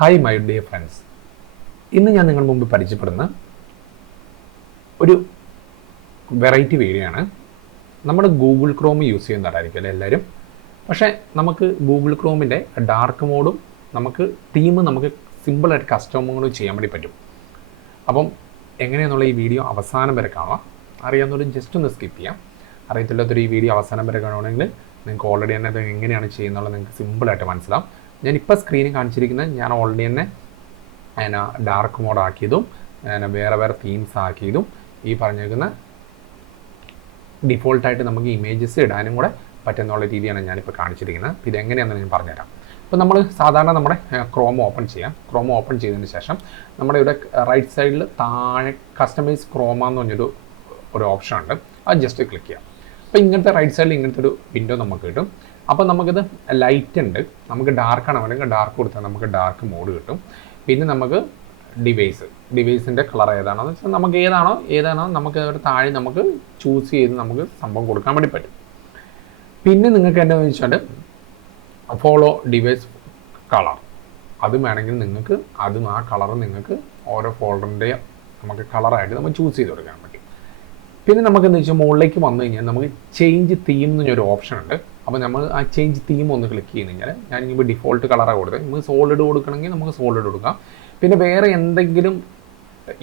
Hi my dear friends, ഇന്ന് ഞാൻ നിങ്ങളുടെ മുമ്പ് പരിചയപ്പെടുന്ന ഒരു വെറൈറ്റി വീഡിയോ ആണ്. നമ്മൾ ഗൂഗിൾ ക്രോം യൂസ് ചെയ്യുന്നതായിരിക്കും അല്ലേ എല്ലാവരും. പക്ഷേ നമുക്ക് ഗൂഗിൾ ക്രോമിൻ്റെ ഡാർക്ക് മോഡും നമുക്ക് നമുക്ക് സിമ്പിളായിട്ട് കസ്റ്റമൈസ് ചെയ്യാൻ വേണ്ടി പറ്റും. അപ്പം എങ്ങനെയാണെന്നുള്ള ഈ വീഡിയോ അവസാനം വരെ കാണുക. അറിയാവുന്നവർ ജസ്റ്റ് ഒന്ന് സ്കിപ്പ് ചെയ്യാം. അറിയത്തില്ലാത്തൊരു ഈ വീഡിയോ അവസാനം വരെ കാണുകയാണെങ്കിൽ നിങ്ങൾക്ക് ഓൾറെഡി തന്നെ അത് എങ്ങനെയാണ് ചെയ്യുന്നുള്ളത് നിങ്ങൾക്ക് സിമ്പിളായിട്ട് മനസ്സിലാവും. ഞാനിപ്പോൾ സ്ക്രീനിൽ കാണിച്ചിരിക്കുന്നത് ഞാൻ ഓൾറെഡി തന്നെ ഡാർക്ക് മോഡ് ആക്കിയതും വേറെ തീംസ് ആക്കിയതും ഈ പറഞ്ഞിരിക്കുന്ന ഡിഫോൾട്ടായിട്ട് നമുക്ക് ഇമേജസ് ഇടാനും കൂടെ പറ്റുന്നുള്ള രീതിയാണ് ഞാനിപ്പോൾ കാണിച്ചിരിക്കുന്നത്. അപ്പോൾ ഇതെങ്ങനെയാണെന്ന് ഞാൻ പറഞ്ഞുതരാം. അപ്പോൾ നമ്മൾ സാധാരണ നമ്മുടെ ക്രോം ഓപ്പൺ ചെയ്യാം. ക്രോം ഓപ്പൺ ചെയ്തതിന് ശേഷം നമ്മുടെ ഇവിടെ റൈറ്റ് സൈഡിൽ താഴെ കസ്റ്റമൈസ് ക്രോമ എന്ന് പറഞ്ഞൊരു ഓപ്ഷൻ ഉണ്ട്. അത് ജസ്റ്റ് ക്ലിക്ക് ചെയ്യാം. അപ്പോൾ ഇങ്ങനത്തെ റൈറ്റ് സൈഡിൽ ഇങ്ങനത്തെ ഒരു വിൻഡോ നമുക്ക് കിട്ടും. അപ്പോൾ നമുക്കിത് ലൈറ്റ് ഉണ്ട്, നമുക്ക് ഡാർക്കാണ് വേണമെങ്കിൽ ഡാർക്ക് കൊടുത്താൽ നമുക്ക് ഡാർക്ക് മോഡ് കിട്ടും. പിന്നെ നമുക്ക് ഡിവൈസിൻ്റെ കളർ ഏതാണെന്ന് വെച്ചാൽ നമുക്ക് ഏതാണോ നമുക്ക് അതിൻ്റെ താഴെ നമുക്ക് ചൂസ് ചെയ്ത് നമുക്ക് സംഭവം കൊടുക്കാൻ വേണ്ടി പറ്റും. പിന്നെ നിങ്ങൾക്ക് എന്താണെന്ന് വെച്ചാൽ ഫോളോ ഡിവൈസ് കളർ, അതും വേണമെങ്കിൽ നിങ്ങൾക്ക് ആ കളർ നിങ്ങൾക്ക് ഓരോ ഫോൾഡറിൻ്റെ നമുക്ക് കളറായിട്ട് നമുക്ക് ചൂസ് ചെയ്ത് കൊടുക്കാൻ പറ്റും. പിന്നെ നമുക്ക് എന്താ വെച്ചാൽ മുകളിലേക്ക് വന്നു കഴിഞ്ഞാൽ നമുക്ക് ചേഞ്ച് തീം എന്നൊരു ഓപ്ഷൻ ഉണ്ട്. അപ്പോൾ നമ്മൾ ആ ചേഞ്ച് തീം ഒന്ന് ക്ലിക്ക് ചെയ്ത് കഴിഞ്ഞാൽ ഞാനിപ്പോൾ ഡിഫോൾട്ട് കളറാണ് കൊടുത്തത്. നമുക്ക് സോളിഡ് കൊടുക്കണമെങ്കിൽ നമുക്ക് സോളിഡ് കൊടുക്കാം. പിന്നെ വേറെ എന്തെങ്കിലും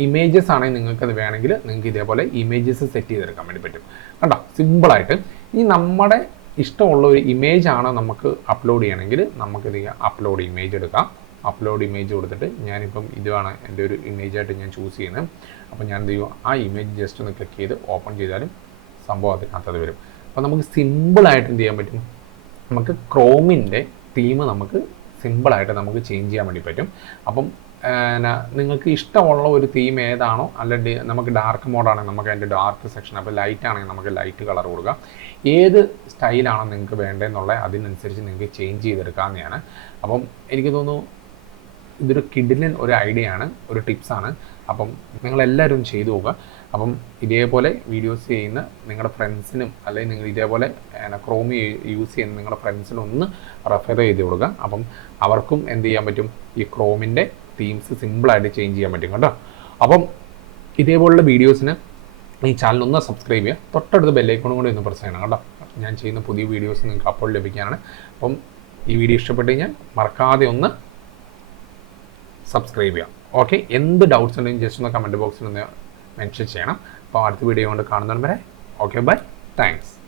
ഇമേജസ് ആണെങ്കിൽ നിങ്ങൾക്കത് വേണമെങ്കിൽ നിങ്ങൾക്ക് ഇതേപോലെ ഇമേജസ് സെറ്റ് ചെയ്തെടുക്കാൻ വേണ്ടി പറ്റും. കണ്ടോ, സിമ്പിളായിട്ട്. ഇനി നമ്മുടെ ഇഷ്ടമുള്ള ഒരു ഇമേജ് ആണ് നമുക്ക് അപ്ലോഡ് ചെയ്യണമെങ്കിൽ നമുക്കിത് അപ്ലോഡ് ഇമേജ് എടുക്കാം. അപ്ലോഡ് ഇമേജ് കൊടുത്തിട്ട് ഞാനിപ്പം ഇതാണ് എൻ്റെ ഒരു ഇമേജായിട്ട് ഞാൻ ചൂസ് ചെയ്യുന്നത്. അപ്പോൾ ഞാൻ എന്ത് ചെയ്യും, ആ ഇമേജ് ജസ്റ്റ് ഒന്ന് ക്ലിക്ക് ചെയ്ത് ഓപ്പൺ ചെയ്താലും സംഭവം അതിനകത്തത് വരും. അപ്പോൾ നമുക്ക് സിമ്പിളായിട്ട് എന്ത് ചെയ്യാൻ പറ്റും, നമുക്ക് ക്രോമിൻ്റെ തീം നമുക്ക് സിമ്പിളായിട്ട് നമുക്ക് ചേഞ്ച് ചെയ്യാൻ വേണ്ടി പറ്റും. അപ്പം നിങ്ങൾക്ക് ഇഷ്ടമുള്ള ഒരു തീം ഏതാണോ, അല്ലെങ്കിൽ നമുക്ക് ഡാർക്ക് മോഡാണെങ്കിൽ നമുക്ക് അതിൻ്റെ ഡാർക്ക് സെക്ഷൻ, അപ്പോൾ ലൈറ്റ് ആണെങ്കിൽ നമുക്ക് ലൈറ്റ് കളർ കൊടുക്കാം. ഏത് സ്റ്റൈലാണോ നിങ്ങൾക്ക് വേണ്ടതെന്നുള്ള അതിനനുസരിച്ച് നിങ്ങൾക്ക് ചേഞ്ച് ചെയ്തെടുക്കാവുന്നതാണ്. അപ്പം എനിക്ക് തോന്നുന്നു ഇതൊരു കിഡിലൻ ഒരു ഐഡിയ ആണ്, ഒരു ടിപ്സാണ്. അപ്പം നിങ്ങളെല്ലാവരും ചെയ്തു നോക്കുക. അപ്പം ഇതേപോലെ വീഡിയോസ് ചെയ്യുന്ന നിങ്ങളുടെ ഫ്രണ്ട്സിനും അല്ലെങ്കിൽ നിങ്ങൾ ഇതേപോലെ ക്രോം യൂസ് ചെയ്യുന്ന നിങ്ങളുടെ ഫ്രണ്ട്സിനും ഒന്ന് റെഫർ ചെയ്ത് കൊടുക്കുക. അപ്പം അവർക്കും എന്ത് ചെയ്യാൻ പറ്റും, ഈ ക്രോമിൻ്റെ തീംസ് സിമ്പിളായിട്ട് ചേഞ്ച് ചെയ്യാൻ പറ്റും കേട്ടോ. അപ്പം ഇതേപോലുള്ള വീഡിയോസിന് ഈ ചാനലൊന്ന് സബ്സ്ക്രൈബ് ചെയ്യുക. തൊട്ടടുത്ത് ബെല്ലൈക്കോണും കൂടി ഒന്ന് പ്രസ് ചെയ്യണം കേട്ടോ. ഞാൻ ചെയ്യുന്ന പുതിയ വീഡിയോസ് നിങ്ങൾക്ക് അപ്പോൾ ലഭിക്കാനാണ്. അപ്പം ഈ വീഡിയോ ഇഷ്ടപ്പെട്ട് കഴിഞ്ഞാൽ മറക്കാതെ ഒന്ന് സബ്സ്ക്രൈബ് ചെയ്യാം. ഓക്കെ, എന്ത് ഡൗട്ട്സ് ഉണ്ടെങ്കിലും ജസ്റ്റ് ഒന്ന് കമൻറ്റ് ബോക്സിൽ ഒന്ന് മെൻഷൻ ചെയ്യണം. അപ്പോൾ അടുത്ത വീഡിയോ കൊണ്ട് കാണുന്നവരെ ഓക്കെ, ബൈ, താങ്ക്സ്.